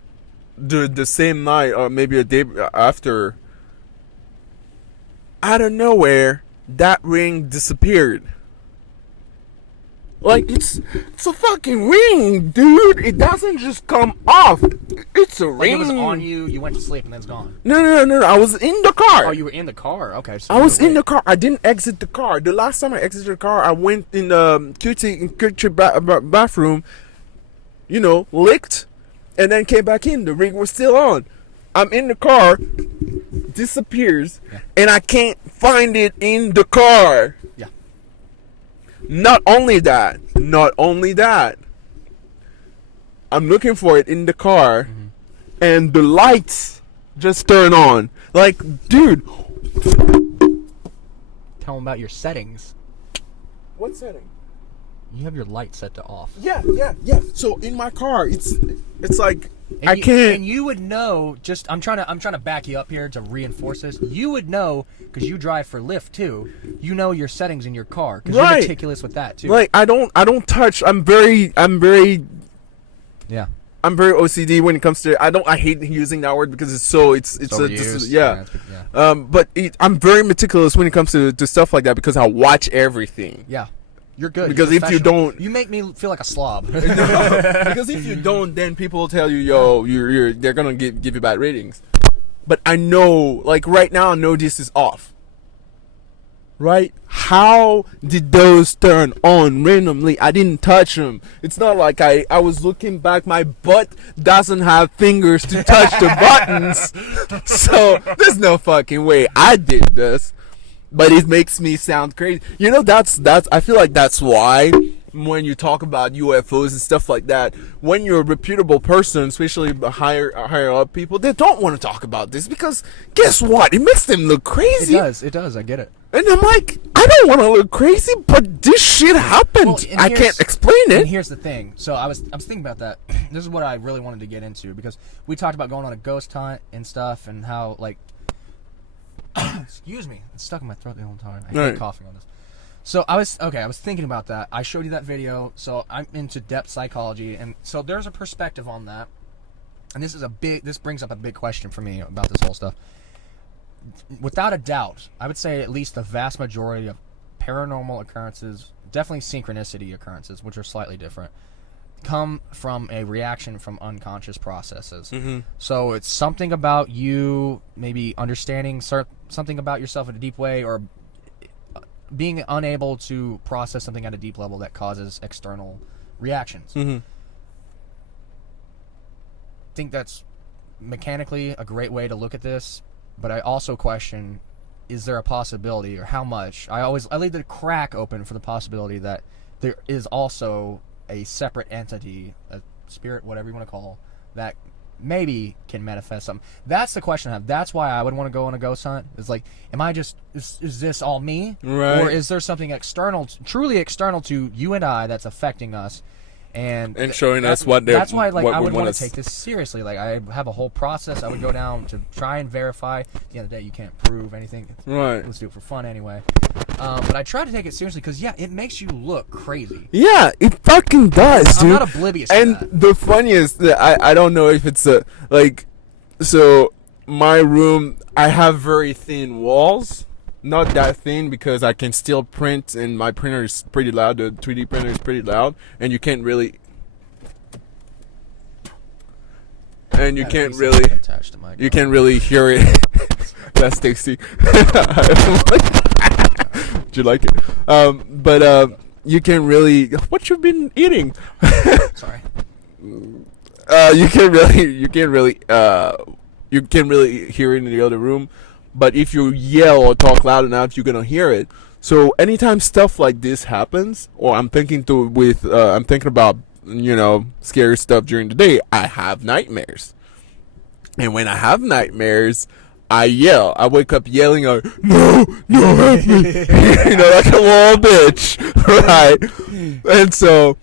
the same night or maybe a day after, out of nowhere, that ring disappeared. Like, it's a fucking ring, dude. It doesn't just come off. It's a Like ring. it was on you. You went to sleep and then it's gone. No. I was in the car. Oh, you were in the car. Okay. So I was in the car. I didn't exit the car. The last time I exited the car, I went in the kitchen bathroom, licked, and then came back in. The ring was still on. I'm in the car, disappears, and I can't find it in the car. Yeah. Not only that, I'm looking for it in the car, and the lights just turn on. Like, dude. Tell them about your settings. What setting? You have your light set to off. Yeah. So in my car, it's like And I you, can't. And you would know. I'm trying to back you up here to reinforce this. You would know because you drive for Lyft too. You know your settings in your car because Right. you're meticulous with that too. Like I don't touch. I'm very Yeah. OCD when it comes to. I hate using that word because it's Overused. yeah. Yeah. But I'm very meticulous when it comes to stuff like that because I watch everything. Yeah. You're good. Because You're if you professional. don't- you make me feel like a slob. Because if you don't, then people will tell you, yo, they're gonna give you bad ratings. But I know, like right now, I know this is off. Right? How did those turn on randomly? I didn't touch them. It's not like I was looking back. My butt doesn't have fingers to touch the buttons. So there's no fucking way I did this. But it makes me sound crazy. That's I feel like that's why when you talk about UFOs and stuff like that, when you're a reputable person, especially higher up people, they don't want to talk about this because guess what? It makes them look crazy. It does. I get it. And I'm like, I don't want to look crazy, but this shit happened. Well, and I here's- can't explain And it. here's the thing. So I was thinking about that. This is what I really wanted to get into because we talked about going on a ghost hunt and stuff and how like excuse me, it's stuck in my throat the whole time. I hate Right. coughing on this. So I was thinking about that. I showed you that video. So I'm into depth psychology, and so there's a perspective on that. And this brings up a big question for me about this whole stuff. Without a doubt, I would say at least the vast majority of paranormal occurrences, definitely synchronicity occurrences, which are slightly different, come from a reaction from unconscious processes. So it's something about you maybe understanding something about yourself in a deep way, or being unable to process something at a deep level that causes external reactions. Think that's mechanically a great way to look at this, but I also question, is there a possibility, or how much? I leave the crack open for the possibility that there is also a separate entity, a spirit, whatever you want to call, that maybe can manifest something. That's the question I have. That's why I would want to go on a ghost hunt. It's like, am I just, is this all me? Right. Or is there something external, truly external to you and I that's affecting us? And showing us what they're- that's why, like, what I we would want want us- to take this seriously. Like, I have a whole process I would go down to try and verify. At the end of the day, you can't prove anything. Right. Let's do it for fun anyway. But I try to take it seriously because, yeah, it makes you look crazy. Yeah, it fucking does, dude. I'm not oblivious to And that. the funniest, I don't know if it's so my room, I have very thin walls. Not that thin because I can still print, and my printer is pretty loud. The 3D printer is pretty loud, and you can't really, Attached to my you can't really hear it. That's tasty. Do you like it? But you can really. What you've been eating? Sorry. You can't really hear it in the other room. But if you yell or talk loud enough, you're gonna hear it. So anytime stuff like this happens, or I'm thinking about scary stuff during the day, I have nightmares. And when I have nightmares, I yell. I wake up yelling, like, no, help me. Like a little bitch, right? And so,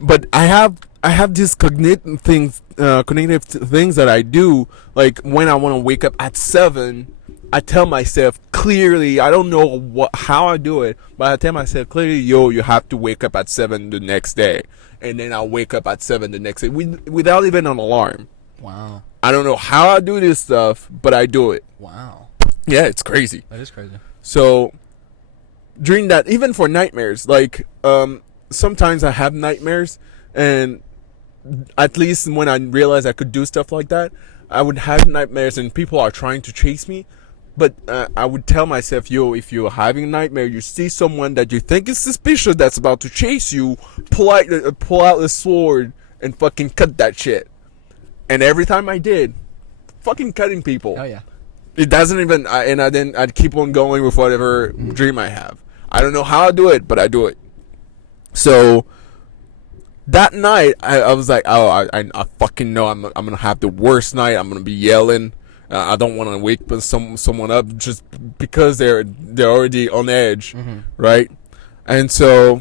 but I have these cognitive things that I do. Like when I want to wake up at 7, I tell myself clearly. I don't know how I do it, but I tell myself clearly, yo, you have to wake up at 7 the next day, and then I'll wake up at 7 the next day without even an alarm. Wow. I don't know how I do this stuff, but I do it. Wow. Yeah, it's crazy. That is crazy. So during that, even for nightmares, like sometimes I have nightmares, and at least when I realized I could do stuff like that, I would have nightmares and people are trying to chase me. But I would tell myself, yo, if you're having a nightmare, you see someone that you think is suspicious that's about to chase you, pull out the sword and fucking cut that shit. And every time I did, fucking cutting people. Oh yeah. It doesn't even, I'd keep on going with whatever dream I have. I don't know how I do it, but I do it. So that night, I was like, oh, I fucking know I'm gonna have the worst night. I'm gonna be yelling. I don't want to wake someone up just because they're already on edge, right? And so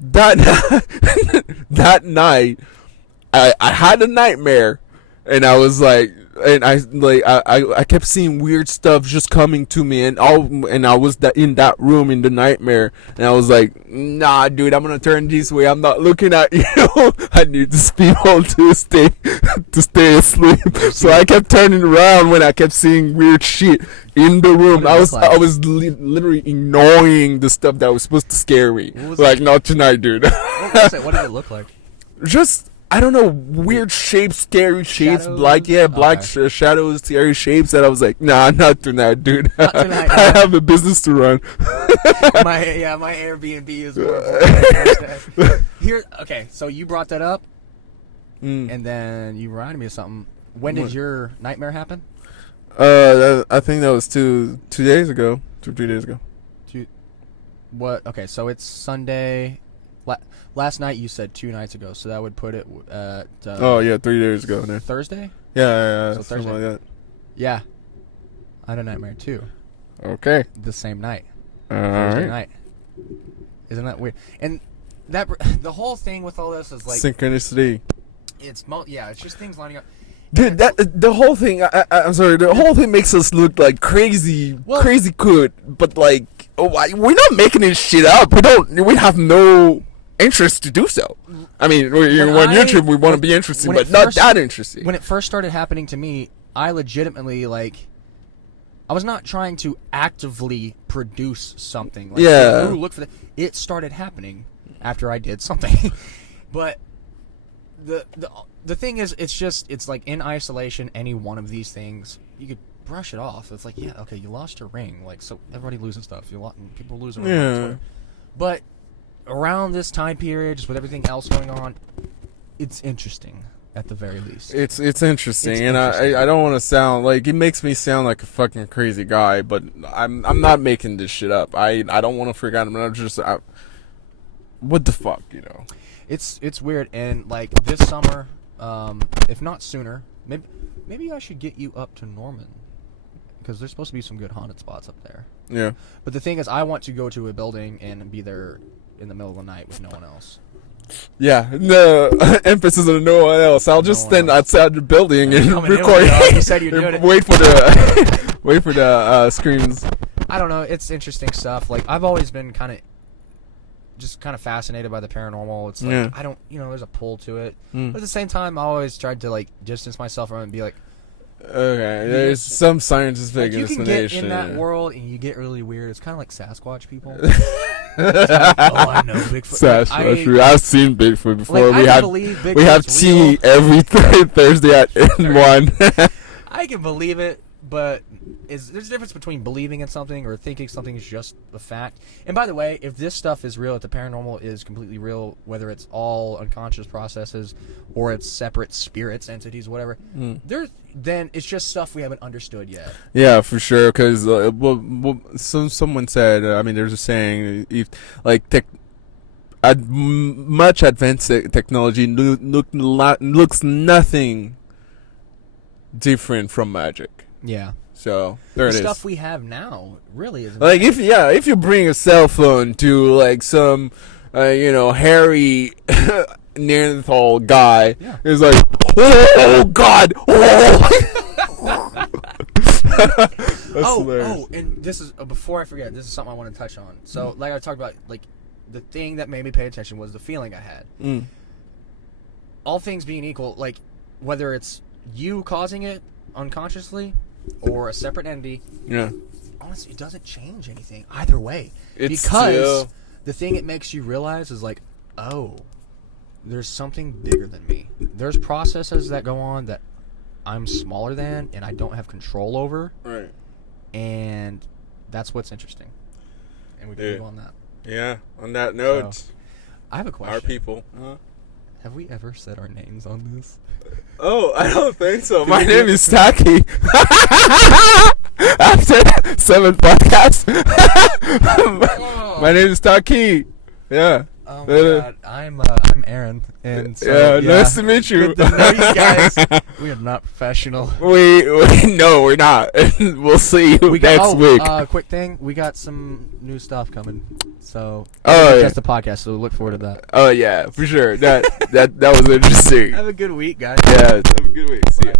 that that night, I had a nightmare, and I was like, and I kept seeing weird stuff just coming to me, and I was in that room in the nightmare, and I was like, nah, dude, I'm gonna turn this way. I'm not looking at you. I need these people to stay asleep. So I kept turning around when I kept seeing weird shit in the room. I was literally ignoring the stuff that was supposed to scare me. Like, not tonight, dude. What did it look like? Just, I don't know, weird shapes, scary shapes, Shadows? black shadows, scary shapes that I was like, nah, not tonight, dude. Not tonight. I have a business to run. my Airbnb is horrible. Here, okay, so you brought that up, and then you reminded me of something. When did your nightmare happen? I think that was 2 days ago, 3 days ago. What? Okay, so it's Sunday. Last night you said 2 nights ago, so that would put it at 3 days ago. Then. Thursday? Yeah, so something Thursday. like that. Yeah, I had a nightmare too. Okay. The same night. All Thursday right. night. Isn't that weird? And that the whole thing with all this is like synchronicity. It's just things lining up. Dude, the whole thing. I'm sorry. The whole thing makes us look like crazy good, but like, we're not making this shit up. We have no interest to do so. I mean, we're on YouTube. We want to be interesting, but not that interesting. When it first started happening to me, I legitimately I was not trying to actively produce something. Like, yeah. Ooh, look for that. It started happening after I did something, but the thing is, it's like in isolation, any one of these things, you could brush it off. It's like, yeah, okay, you lost your ring. Like, so everybody losing stuff. People losing rings. Yeah. But around this time period, just with everything else going on, it's interesting at the very least. It's interesting, and I don't want to sound like, it makes me sound like a fucking crazy guy, but I'm not making this shit up. I don't want to freak out. I'm not just what the fuck, you know. It's weird, and like this summer, if not sooner, maybe I should get you up to Norman, because there's supposed to be some good haunted spots up there. Yeah. But the thing is, I want to go to a building and be there in the middle of the night with no one else. Yeah, no emphasis on no one else. I'll just stand outside the building and record. You said you're doing it. Wait for the screams. I don't know. It's interesting stuff. Like, I've always been kind of fascinated by the paranormal. It's like, I don't, there's a pull to it. But at the same time, I always tried to like distance myself from it and be like, okay, there's some scientific you can explanation. get in that world and you get really weird. It's kind of like Sasquatch people. Like, I know Bigfoot. Sasquatch. I've seen Bigfoot before. Like, we have tea every Thursday at 1. I can believe it, but there's a difference between believing in something or thinking something is just a fact. And by the way, if this stuff is real, if the paranormal is completely real, whether it's all unconscious processes or it's separate spirits, entities, whatever, then it's just stuff we haven't understood yet. Yeah, for sure. Because someone said, there's a saying, if like much advanced technology looks nothing different from magic. Yeah. So there The it is. stuff we have now really is Like if you bring a cell phone to like some hairy Neanderthal guy, Yeah. it's like, oh God, oh. That's hilarious. And this is before I forget. This is something I want to touch on. So, like I talked about, like the thing that made me pay attention was the feeling I had. Mm. All things being equal, like whether it's you causing it unconsciously or a separate entity, Yeah. honestly, it doesn't change anything either way. It's because still- the thing it makes you realize is like, oh, there's something bigger than me. There's processes that go on that I'm smaller than and I don't have control over, Right. and that's what's interesting. And we can Yeah. move on that. Yeah. On that note, I have a question. our people. Have we ever said our names on this? Oh, I don't think so. My name is Taki. After 7 podcasts, my name is Taki. Yeah. Oh my god, I'm Aaron, and so, Yeah, nice to meet you. Good to know you guys. We are not professional. We no, we're not. We'll see you next week. Quick thing, we got some new stuff coming, so Oh, yeah. just the podcast. So look forward to that. Oh yeah, for sure. That was interesting. Have a good week, guys. Yeah. Have a good week. See ya.